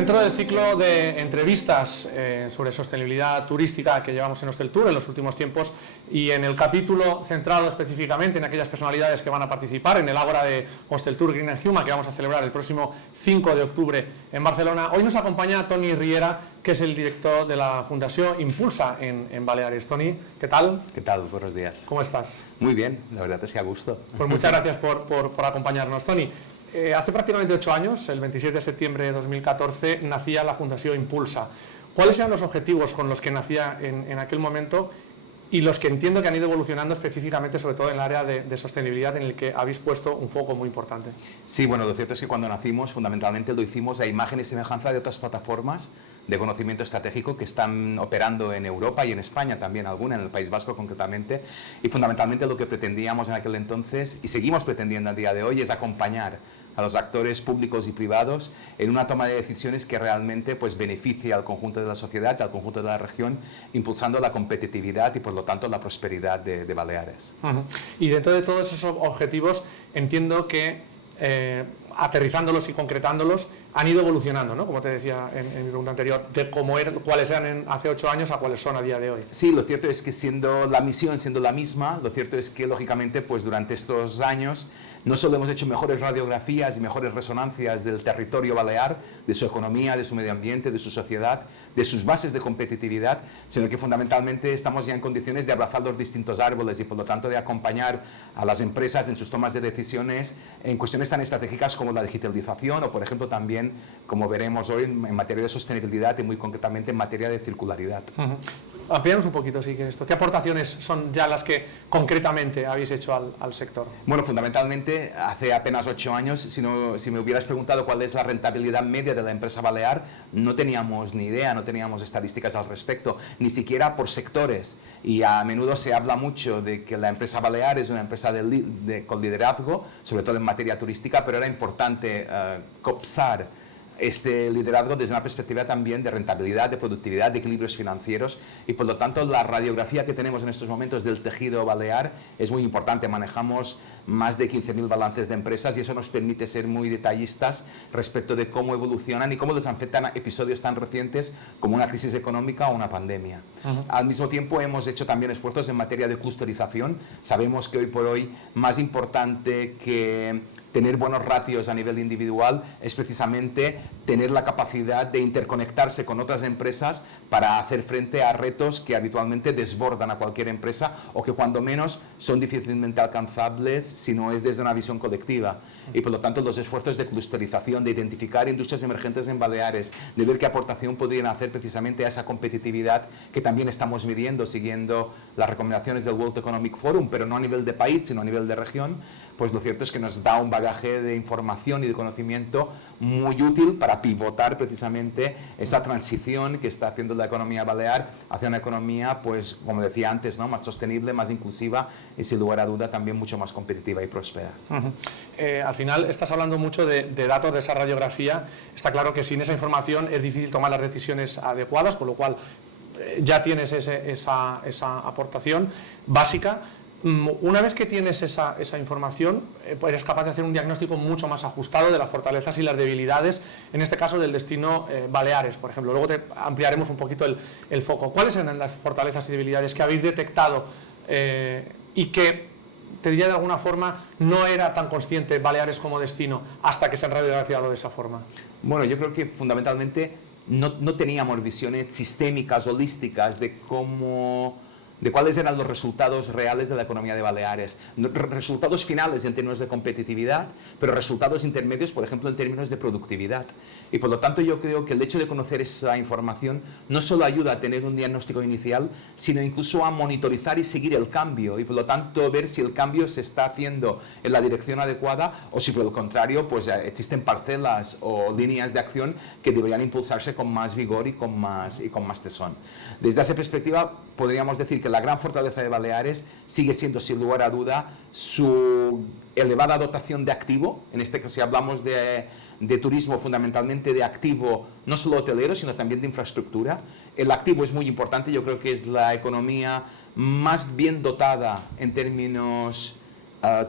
Dentro del ciclo de entrevistas sobre sostenibilidad turística que llevamos en Hosteltour en los últimos tiempos y en el capítulo centrado específicamente en aquellas personalidades que van a participar en el Ágora de Hosteltour Green and Human que vamos a celebrar el próximo 5 de octubre en Barcelona, hoy nos acompaña Toni Riera, que es el director de la Fundación Impulsa en Baleares. Toni, ¿qué tal? ¿Qué tal? Buenos días. ¿Cómo estás? Muy bien, la verdad es que a gusto. Pues muchas gracias por acompañarnos, Toni. Hace prácticamente 8 años, el 27 de septiembre de 2014, nacía la Fundación Impulsa. ¿Cuáles eran los objetivos con los que nacía en aquel momento y los que entiendo que han ido evolucionando específicamente, sobre todo en el área de sostenibilidad, en el que habéis puesto un foco muy importante? Sí, bueno, lo cierto es que cuando nacimos, fundamentalmente lo hicimos a imagen y semejanza de otras plataformas de conocimiento estratégico que están operando en Europa y en España también, alguna en el País Vasco concretamente, y fundamentalmente lo que pretendíamos en aquel entonces, y seguimos pretendiendo a día de hoy, es acompañar a los actores públicos y privados en una toma de decisiones que realmente pues, beneficie al conjunto de la sociedad, al conjunto de la región, impulsando la competitividad y por lo tanto la prosperidad de Baleares. Y dentro de todos esos objetivos entiendo que aterrizándolos y concretándolos han ido evolucionando, ¿no? Como te decía en mi pregunta anterior, de cuáles eran hace 8 años a cuáles son a día de hoy. Sí, lo cierto es que siendo la misión, siendo la misma, lo cierto es que lógicamente pues durante estos años no solo hemos hecho mejores radiografías y mejores resonancias del territorio balear, de su economía, de su medio ambiente, de su sociedad, de sus bases de competitividad, sino que fundamentalmente estamos ya en condiciones de abrazar los distintos árboles y por lo tanto de acompañar a las empresas en sus tomas de decisiones en cuestiones tan estratégicas como la digitalización o por ejemplo también, como veremos hoy, en materia de sostenibilidad y muy concretamente en materia de circularidad. Ampliamos un poquito, sí, que esto. ¿Qué aportaciones son ya las que concretamente habéis hecho al sector? Bueno, fundamentalmente, hace apenas 8 años, si me hubieras preguntado cuál es la rentabilidad media de la empresa balear, no teníamos ni idea, no teníamos estadísticas al respecto, ni siquiera por sectores. Y a menudo se habla mucho de que la empresa balear es una empresa con liderazgo, sobre todo en materia turística, pero era importante copsar este liderazgo desde una perspectiva también de rentabilidad, de productividad, de equilibrios financieros y por lo tanto la radiografía que tenemos en estos momentos del tejido balear es muy importante. Manejamos más de 15.000 balances de empresas y eso nos permite ser muy detallistas respecto de cómo evolucionan y cómo les afectan episodios tan recientes como una crisis económica o una pandemia. Al mismo tiempo hemos hecho también esfuerzos en materia de clusterización. Sabemos que hoy por hoy más importante que tener buenos ratios a nivel individual es precisamente tener la capacidad de interconectarse con otras empresas para hacer frente a retos que habitualmente desbordan a cualquier empresa o que cuando menos son difícilmente alcanzables si no es desde una visión colectiva. Y por lo tanto los esfuerzos de clusterización, de identificar industrias emergentes en Baleares, de ver qué aportación podrían hacer precisamente a esa competitividad que también estamos midiendo siguiendo las recomendaciones del World Economic Forum, pero no a nivel de país, sino a nivel de región, pues lo cierto es que nos da un bagaje de información y de conocimiento muy útil para pivotar precisamente esa transición que está haciendo la economía balear hacia una economía, pues como decía antes, ¿no? Más sostenible, más inclusiva y sin lugar a duda también mucho más competitiva y próspera. Al final estás hablando mucho de datos, de esa radiografía. Está claro que sin esa información es difícil tomar las decisiones adecuadas, con lo cual ya tienes esa aportación básica. Una vez que tienes esa información, eres capaz de hacer un diagnóstico mucho más ajustado de las fortalezas y las debilidades, en este caso del destino Baleares, por ejemplo. Luego ampliaremos un poquito el foco. ¿Cuáles eran las fortalezas y debilidades que habéis detectado y que, te diría de alguna forma, no era tan consciente Baleares como destino hasta que se han radiografiado de esa forma? Bueno, yo creo que fundamentalmente no teníamos visiones sistémicas, holísticas de cuáles eran los resultados reales de la economía de Baleares. Resultados finales en términos de competitividad, pero resultados intermedios, por ejemplo, en términos de productividad. Y por lo tanto yo creo que el hecho de conocer esa información no solo ayuda a tener un diagnóstico inicial, sino incluso a monitorizar y seguir el cambio y por lo tanto ver si el cambio se está haciendo en la dirección adecuada o si por el contrario pues existen parcelas o líneas de acción que deberían impulsarse con más vigor y con más tesón. Desde esa perspectiva podríamos decir que la gran fortaleza de Baleares sigue siendo sin lugar a duda su elevada dotación de activo, en este caso si hablamos de turismo fundamentalmente de activo no solo hotelero sino también de infraestructura. El activo es muy importante, yo creo que es la economía más bien dotada en términos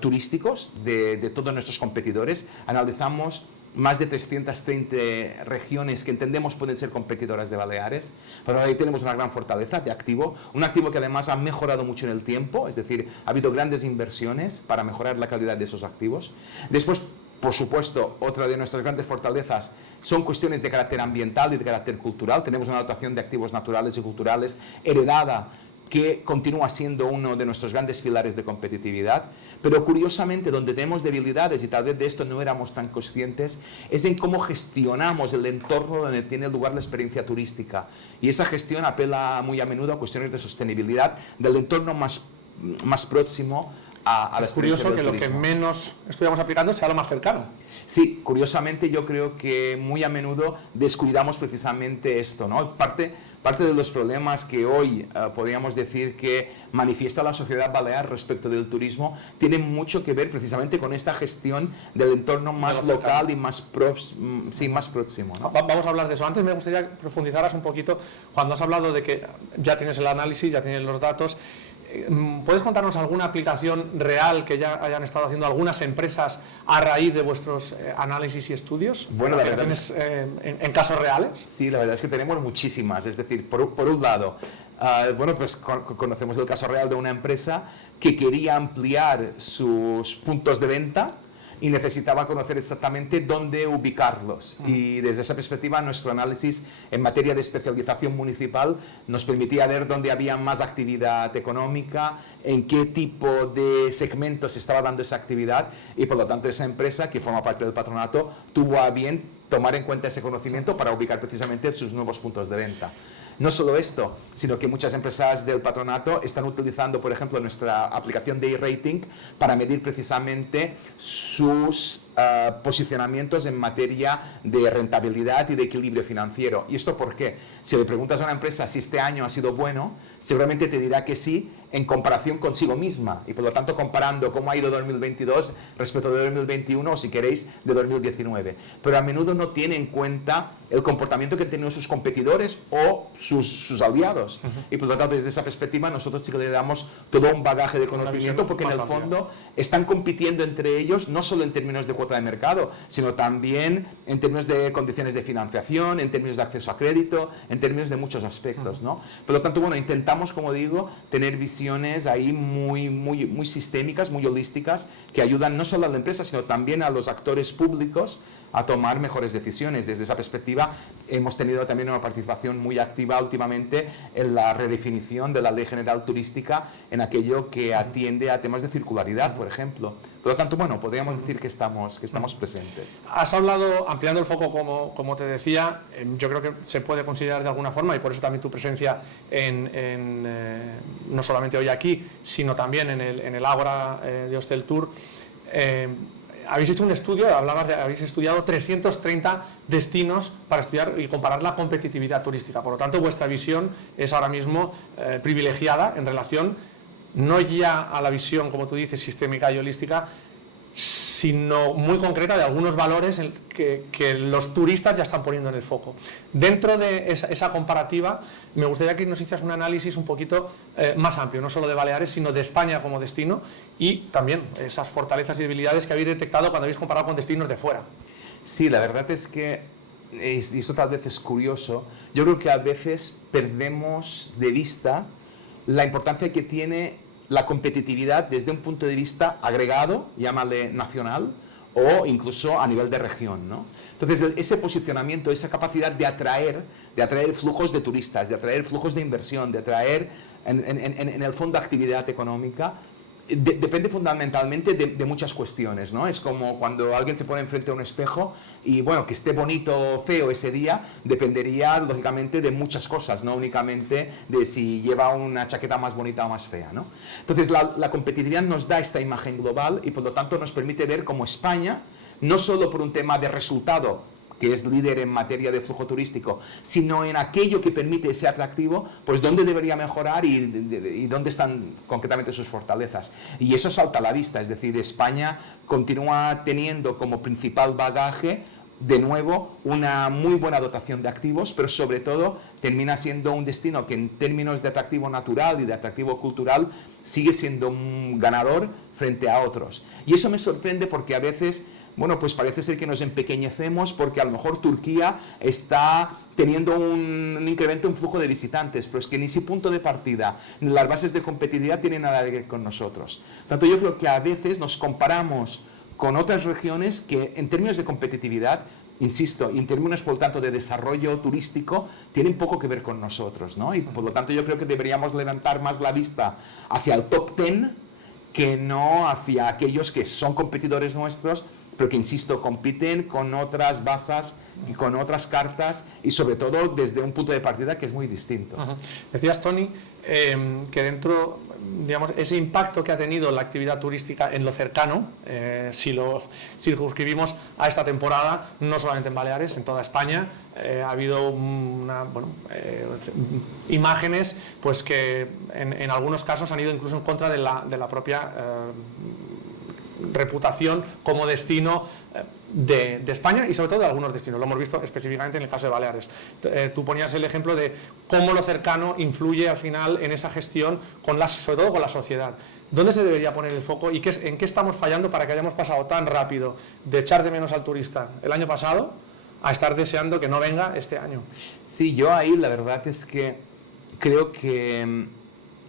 turísticos de todos nuestros competidores. Analizamos más de 330 regiones que entendemos pueden ser competidoras de Baleares, pero ahí tenemos una gran fortaleza de activo, un activo que además ha mejorado mucho en el tiempo, es decir, ha habido grandes inversiones para mejorar la calidad de esos activos. Después, por supuesto, otra de nuestras grandes fortalezas son cuestiones de carácter ambiental y de carácter cultural. Tenemos una dotación de activos naturales y culturales heredada que continúa siendo uno de nuestros grandes pilares de competitividad, pero curiosamente donde tenemos debilidades, y tal vez de esto no éramos tan conscientes, es en cómo gestionamos el entorno donde tiene lugar la experiencia turística. Y esa gestión apela muy a menudo a cuestiones de sostenibilidad del entorno más próximo a la experiencia del turismo. Es curioso que lo que menos estuviéramos aplicando sea lo más cercano. Sí, curiosamente yo creo que muy a menudo descuidamos precisamente esto, ¿no? Parte de los problemas que hoy podríamos decir que manifiesta la sociedad balear respecto del turismo tienen mucho que ver precisamente con esta gestión del entorno más local y más próximo, ¿no? Vamos a hablar de eso. Antes me gustaría que profundizaras un poquito cuando has hablado de que ya tienes el análisis, ya tienes los datos. ¿Puedes contarnos alguna aplicación real que ya hayan estado haciendo algunas empresas a raíz de vuestros análisis y estudios? Bueno, la verdad es, en casos reales. Sí, la verdad es que tenemos muchísimas. Es decir, por un lado, bueno, pues conocemos el caso real de una empresa que quería ampliar sus puntos de venta y necesitaba conocer exactamente dónde ubicarlos. Y desde esa perspectiva, nuestro análisis en materia de especialización municipal nos permitía ver dónde había más actividad económica, en qué tipo de segmentos se estaba dando esa actividad, y por lo tanto esa empresa, que forma parte del patronato, tuvo a bien tomar en cuenta ese conocimiento para ubicar precisamente sus nuevos puntos de venta. No solo esto, sino que muchas empresas del patronato están utilizando, por ejemplo, nuestra aplicación de e-rating para medir precisamente sus posicionamientos en materia de rentabilidad y de equilibrio financiero. ¿Y esto por qué? Si le preguntas a una empresa si este año ha sido bueno, seguramente te dirá que sí, en comparación consigo misma, y por lo tanto comparando cómo ha ido 2022 respecto de 2021, o si queréis, de 2019. Pero a menudo no tiene en cuenta el comportamiento que han tenido sus competidores o sus aliados. Y por lo tanto, desde esa perspectiva, nosotros sí que le damos todo un bagaje de conocimiento, porque en el fondo están compitiendo entre ellos, no solo en términos de cuota de mercado, sino también en términos de condiciones de financiación, en términos de acceso a crédito, en términos de muchos aspectos, ¿no? Por lo tanto, bueno, intentamos, como digo, tener visiones ahí muy sistémicas, muy holísticas, que ayudan no solo a la empresa, sino también a los actores públicos a tomar mejores decisiones. Desde esa perspectiva, hemos tenido también una participación muy activa últimamente en la redefinición de la Ley General Turística en aquello que atiende a temas de circularidad, por ejemplo. Por lo tanto, bueno, podríamos decir que estamos presentes. Has hablado, ampliando el foco, como te decía, yo creo que se puede considerar de alguna forma, y por eso también tu presencia no solamente hoy aquí, sino también en el Ágora de Hosteltour. Habéis hecho un estudio, habéis estudiado 330 destinos para estudiar y comparar la competitividad turística. Por lo tanto, vuestra visión es ahora mismo privilegiada en relación, no ya a la visión, como tú dices, sistémica y holística, sino muy concreta de algunos valores que los turistas ya están poniendo en el foco. Dentro de esa comparativa, me gustaría que nos hicieras un análisis un poquito más amplio, no solo de Baleares, sino de España como destino, y también esas fortalezas y debilidades que habéis detectado cuando habéis comparado con destinos de fuera. Sí, la verdad es que, y esto tal vez es curioso, yo creo que a veces perdemos de vista la importancia que tiene la competitividad desde un punto de vista agregado, llámale nacional, o incluso a nivel de región, ¿no? Entonces, ese posicionamiento, esa capacidad de atraer flujos de turistas, de atraer flujos de inversión, de atraer, en el fondo, actividad económica, depende fundamentalmente de muchas cuestiones, ¿no? Es como cuando alguien se pone enfrente a un espejo y, bueno, que esté bonito o feo ese día dependería, lógicamente, de muchas cosas, no únicamente de si lleva una chaqueta más bonita o más fea, ¿no? Entonces, la competitividad nos da esta imagen global y, por lo tanto, nos permite ver cómo España, no solo por un tema de resultado, que es líder en materia de flujo turístico, sino en aquello que permite ese atractivo, pues dónde debería mejorar y dónde están concretamente sus fortalezas. Y eso salta a la vista, es decir, España continúa teniendo como principal bagaje, de nuevo, una muy buena dotación de activos, pero sobre todo termina siendo un destino que en términos de atractivo natural y de atractivo cultural sigue siendo un ganador frente a otros. Y eso me sorprende porque a veces bueno, pues parece ser que nos empequeñecemos porque a lo mejor Turquía está teniendo un incremento en flujo de visitantes, pero es que ni ese punto de partida ni las bases de competitividad tienen nada que ver con nosotros. Tanto yo creo que a veces nos comparamos con otras regiones que en términos de competitividad, insisto, y en términos por lo tanto de desarrollo turístico, tienen poco que ver con nosotros, ¿no? Y por lo tanto yo creo que deberíamos levantar más la vista hacia el top 10 que no hacia aquellos que son competidores nuestros, pero que, insisto, compiten con otras bazas y con otras cartas y sobre todo desde un punto de partida que es muy distinto. Decías, Toni, que dentro, digamos, ese impacto que ha tenido la actividad turística en lo cercano, si lo circunscribimos a esta temporada, no solamente en Baleares, en toda España, ha habido imágenes pues que en algunos casos han ido incluso en contra de la propia reputación como destino de España y sobre todo de algunos destinos. Lo hemos visto específicamente en el caso de Baleares. Tú ponías el ejemplo de cómo lo cercano influye al final en esa gestión, sobre todo con la sociedad. ¿Dónde se debería poner el foco y en qué estamos fallando para que hayamos pasado tan rápido de echar de menos al turista el año pasado a estar deseando que no venga este año? Sí, yo ahí la verdad es que creo que...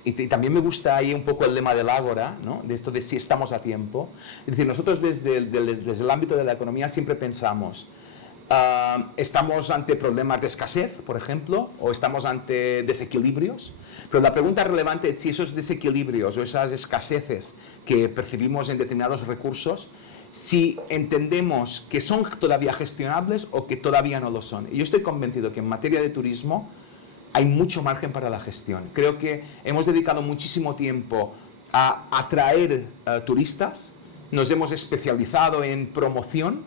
Y también me gusta ahí un poco el lema del Ágora, ¿no? De esto de si estamos a tiempo. Es decir, nosotros desde el ámbito de la economía siempre pensamos, estamos ante problemas de escasez, por ejemplo, o estamos ante desequilibrios, pero la pregunta relevante es si esos desequilibrios o esas escaseces que percibimos en determinados recursos, si entendemos que son todavía gestionables o que todavía no lo son. Y yo estoy convencido que en materia de turismo hay mucho margen para la gestión. Creo que hemos dedicado muchísimo tiempo a atraer turistas, nos hemos especializado en promoción,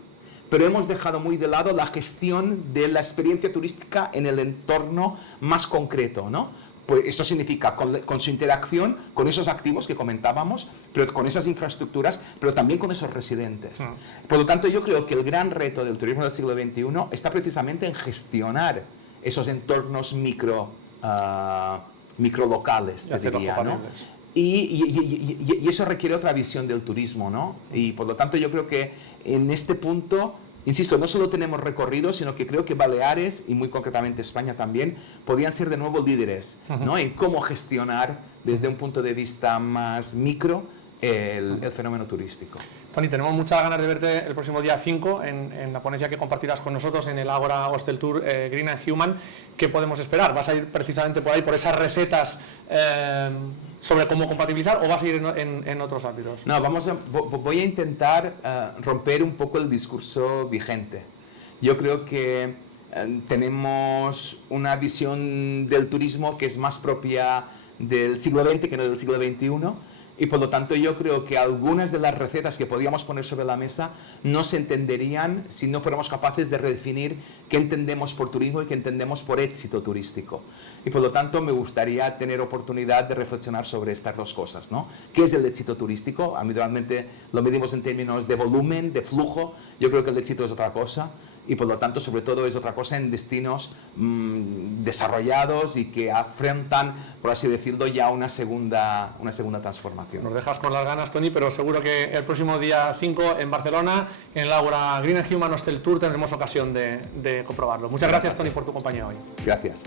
pero hemos dejado muy de lado la gestión de la experiencia turística en el entorno más concreto, ¿no? Pues esto significa con su interacción con esos activos que comentábamos, pero con esas infraestructuras, pero también con esos residentes. Por lo tanto, yo creo que el gran reto del turismo del siglo XXI está precisamente en gestionar esos entornos microlocales, te diría, ¿no? Y eso requiere otra visión del turismo, ¿no? Y por lo tanto yo creo que en este punto, insisto, no solo tenemos recorrido, sino que creo que Baleares, y muy concretamente España también, podían ser de nuevo líderes, ¿no? En cómo gestionar desde un punto de vista más micro el fenómeno turístico. Toni, tenemos muchas ganas de verte el próximo día 5 en la ponencia que compartirás con nosotros en el Ágora Hostel Tour Green and Human. ¿Qué podemos esperar? ¿Vas a ir precisamente por ahí, por esas recetas sobre cómo compatibilizar o vas a ir en otros ámbitos? No, voy a intentar romper un poco el discurso vigente. Yo creo que tenemos una visión del turismo que es más propia del siglo XX que no del siglo XXI. Y por lo tanto yo creo que algunas de las recetas que podíamos poner sobre la mesa no se entenderían si no fuéramos capaces de redefinir qué entendemos por turismo y qué entendemos por éxito turístico. Y por lo tanto me gustaría tener oportunidad de reflexionar sobre estas dos cosas, ¿no? ¿Qué es el éxito turístico? Habitualmente lo medimos en términos de volumen, de flujo. Yo creo que el éxito es otra cosa. Y por lo tanto, sobre todo, es otra cosa en destinos desarrollados y que afrontan, por así decirlo, ya una segunda transformación. Nos dejas con las ganas, Toni, pero seguro que el próximo día 5 en Barcelona, en el Ágora Green and Human Hostel Tour, tendremos ocasión de comprobarlo. Muchas gracias, Toni, por tu compañía hoy. Gracias.